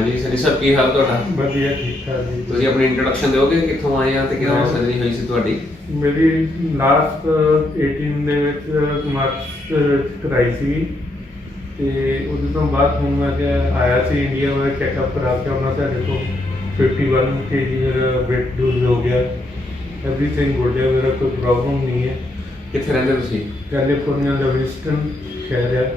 ਹਾਂਜੀ ਸਨੀ ਸਾਹਿਬ, ਕੀ ਹਾਲ ਤੁਹਾਡਾ? ਵਧੀਆ, ਠੀਕ ਠਾਕ ਜੀ। ਤੁਸੀਂ ਆਪਣੀ ਇੰਟਰੋਡਕਸ਼ਨ ਦਿਓਗੇ, ਕਿੱਥੋਂ ਆਏ ਆ ਤੇ ਕਿਹੜਾ ਸਰਜਰੀ ਹੋਈ ਸੀ ਤੁਹਾਡੀ? ਮੇਰੀ ਲਾਸਟ 18 ਦੇ ਵਿੱਚ ਮਾਰਚ ਕਰਾਈ ਸੀ ਤੇ ਉਹਦੇ ਤੋਂ ਬਾਅਦ ਹੁਣ ਮੈਂ ਆਇਆ ਸੀ ਇੰਡੀਆ ਵਿੱਚ ਚੈੱਕਅਪ ਕਰਾ ਕੇ। ਉਹਨਾਂ ਸਾਡੇ ਕੋਲ 51 kg ਮੇਰਾ weight lose ਹੋ ਗਿਆ। ਐਵਰੀਥਿੰਗ ਗੁੱਡ ਹੈ, ਮੇਰਾ ਕੋਈ ਪ੍ਰੋਬਲਮ ਨਹੀਂ ਹੈ। ਕਿੱਥੇ ਰਹਿੰਦੇ ਤੁਸੀਂ? ਕੈਲੀਫੋਰਨੀਆ ਦਾ ਵਿਸਟਨ ਸ਼ਹਿਰ ਹੈ।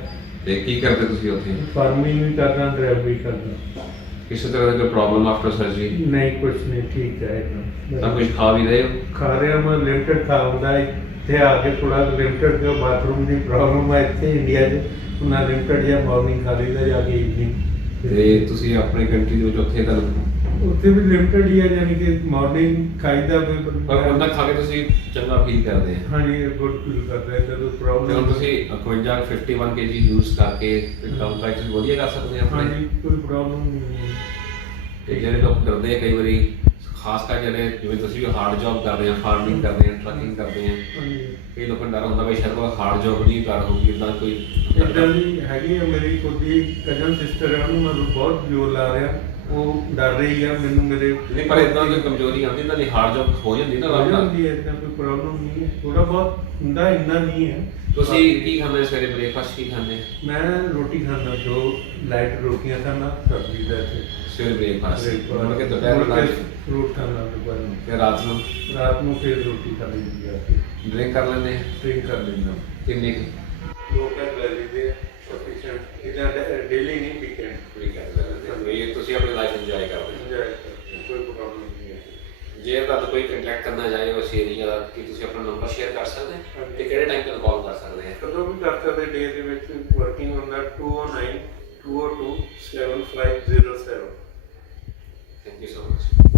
ਤੇ ਕੀ ਕਰਦੇ ਤੁਸੀਂ ਉੱਥੇ? ਫਾਰਮਿੰਗ ਵੀ ਕਰਦਾ, ਡਰਾਈਵ ਵੀ ਕਰਦਾ। ਕਿਸੇ ਤਰ੍ਹਾਂ ਦਾ ਕੋਈ ਪ੍ਰੋਬਲਮ ਆਫਟਰ ਸਰਜਰੀ? ਨਹੀਂ, ਕੁਛ ਨਹੀਂ, ਠੀਕ ਹੈ एकदम। ਸਭ ਕੁਝ ਖਾ ਵੀ ਰਹੇ ਹੋ? ਖਾ ਰਿਹਾ ਮੈਂ, ਲਿਮਟਡ ਖਾਉਂਦਾ। ਇੱਥੇ ਆ ਕੇ ਥੋੜਾ ਲਿਮਟਡ ਜੋ ਬਾਥਰੂਮ ਦੀ ਪ੍ਰੋਬਲਮ ਹੈ ਇੱਥੇ ਇੰਡੀਆ 'ਚ, ਉਹਨਾਂ ਲਿਮਟਡ ਜਿਹਾ ਮਾਰਨਿੰਗ ਖਾ ਲਈਦਾ ਜਾ ਕੇ ਇਵਨਿੰਗ। ਤੇ ਤੁਸੀਂ ਆਪਣੇ ਕੰਟਰੀ ਦੇ ਵਿੱਚ ਉੱਥੇ ਤੁਹਾਨੂੰ ਉੱਥੇ ਵੀ ਲਿਮਟਡ ਹੀ ਹੈ, ਯਾਨੀ ਕਿ ਮਾਰਨਿੰਗ ਖਾਈਦਾ ਪਰ ਉਹਨਾਂ ਖਾ ਕੇ ਤੁਸੀਂ ਚੰਗਾ ਫੀਲ ਕਰਦੇ ਆ? ਹਾਂਜੀ, ਗੁੱਡ ਫੀਲ ਕਰਦਾ। ਇੱਦਾਂ ਕੋਈ ਤੇ ਹੁਣ ਪ੍ਰੋਬਲਮ ਤੁਸੀਂ 51 kg ਯੂਜ਼ ਕਰਕੇ ਤੇ ਕੰਮ ਕਾਜ ਵਧੀਆ ਕਰ ਸਕਦੇ ਆ ਆਪਣੇ? ਹਾਂਜੀ, ਕੋਈ ਪ੍ਰੋਬਲਮ ਨਹੀਂ ਹੈ। ਤੇ ਜਿਹੜੇ ਲੋਕ ਡਰਦੇ ਆ ਕਈ ਵਾਰੀ, ਖਾਸ ਕਰ ਜਿਹੜੇ ਜਿਵੇਂ ਤੁਸੀਂ ਵੀ ਹਾਰਡ ਜੌਬ ਕਰਦੇ ਆ, ਫਾਰਮਿੰਗ ਕਰਦੇ ਆ, ਟਰੱਕਿੰਗ ਕਰਦੇ ਆ, ਹਾਂਜੀ, ਕਈ ਲੋਕਾਂ ਨੂੰ ਡਰ ਹੁੰਦਾ ਵੀ ਸ਼ਾਇਦ ਉਹ ਹਾਰਡ ਜੌਬ ਨਹੀਂ ਕਰ ਹੋਊਗੀ, ਇੱਦਾਂ ਕੋਈ ਇੱਦਾਂ ਦੀ ਹੈਗੀ ਆ। ਮੇਰੀ ਖੁਦ ਦੀ ਕਜ਼ਨ ਸਿਸਟਰ ਹੈ, ਉਹਨੂੰ ਮੈਂ ਬਹੁਤ ਜ਼ੋਰ ਲਾ ਰਿਹਾ, ਉਹ ਡਰ ਰਹੀ ਆ ਮੈਨੂੰ ਮੇਰੇ। ਨਹੀਂ, ਪਰ ਇਦਾਂ ਦੀ ਕਮਜ਼ੋਰੀ ਆਉਂਦੀ, ਇਹਨਾਂ ਦੀ ਹਾਰਡ ਜੌਬ ਹੋ ਜਾਂਦੀ ਨਾ ਹੋ ਆਰਾਮ ਨਾਲ। ਜਾਂਦੀ ਹੈ, ਇੱਦਾਂ ਕੋਈ ਪ੍ਰੋਬਲਮ ਨਹੀਂ ਹੈ। ਥੋੜਾ ਬਹੁਤ ਹੁੰਦਾ, ਇੰਨਾ ਨਹੀਂ ਹੈ। ਤੁਸੀਂ ਕੀ ਖਾਂਦੇ ਸਵੇਰੇ, ਬ੍ਰੇਕਫਾਸਟ ਕੀ ਖਾਂਦੇ? ਮੈਂ ਰੋਟੀ ਖਾਂਦਾ, ਦੋ ਲਾਈਟ ਰੋਟੀਆਂ ਖਾਂਦਾ, ਸਬਜ਼ੀ ਦਾ ਤੇ ਸਵੇਰੇ ਬ੍ਰੇਕਫਾਸਟ ਮੁੜ ਕੇ ਦੁਪਹਿਰ ਨੂੰ ਲੰਚ, ਫਰੂਟ ਖਾਂਦਾ ਦੁਪਹਿਰ ਨੂੰ, ਫਿਰ ਰਾਤ ਨੂੰ ਰਾਤ ਨੂੰ ਫਿਰ ਰੋਟੀ ਖਾ ਲੈਂਦੀ ਆ ਕੇ ਡਰਿੰਕ ਕਰ ਲੈਂਦੇ ਆ? ਡਰਿੰਕ ਕਰ ਲੈਂਦਾ। ਕਿੰਨੇ ਕੁ? ਦੋ ਕੈਨ ਲੈ ਲਈਦੇ ਆ ਸਫੀਸ਼ੀਐਂਟ। ਇਹਦਾ ਡੇਲੀ ਨਹੀਂ, ਵੀਕਐਂਡ ਵੀ ਕਰ ਲੈਂਦੇ ਆ? ਵੀ ਤੁਸੀਂ ਆਪਣੀ ਲਾਈਫ ਇੰਜੋਏ ਕਰਦੇ ਹੋ? ਇੰਜੋਏ ਕਰਦੇ, ਕੋਈ ਪ੍ਰੋਬਲਮ ਨਹੀਂ ਹੈ। ਜੇ ਤੁਹਾਨੂੰ ਕੋਈ ਕੰਟੈਕਟ ਕਰਨਾ ਚਾਹੇ ਉਸ ਏਰੀਆ ਦਾ, ਕੀ ਤੁਸੀਂ ਆਪਣਾ ਨੰਬਰ ਸ਼ੇਅਰ ਕਰ ਸਕਦੇ ਹੋ ਤੇ ਕਿਹੜੇ ਟਾਈਮ ਤੇ ਕਾਲ ਕਰ ਸਕਦੇ ਆ? ਕਦੋਂ ਵੀ ਕਰ ਸਕਦੇ। ਡੇ ਦੇ ਵਿੱਚ ਵਰਕਿੰਗ ਹੁੰਦਾ 209 202 7507। Thank you so much.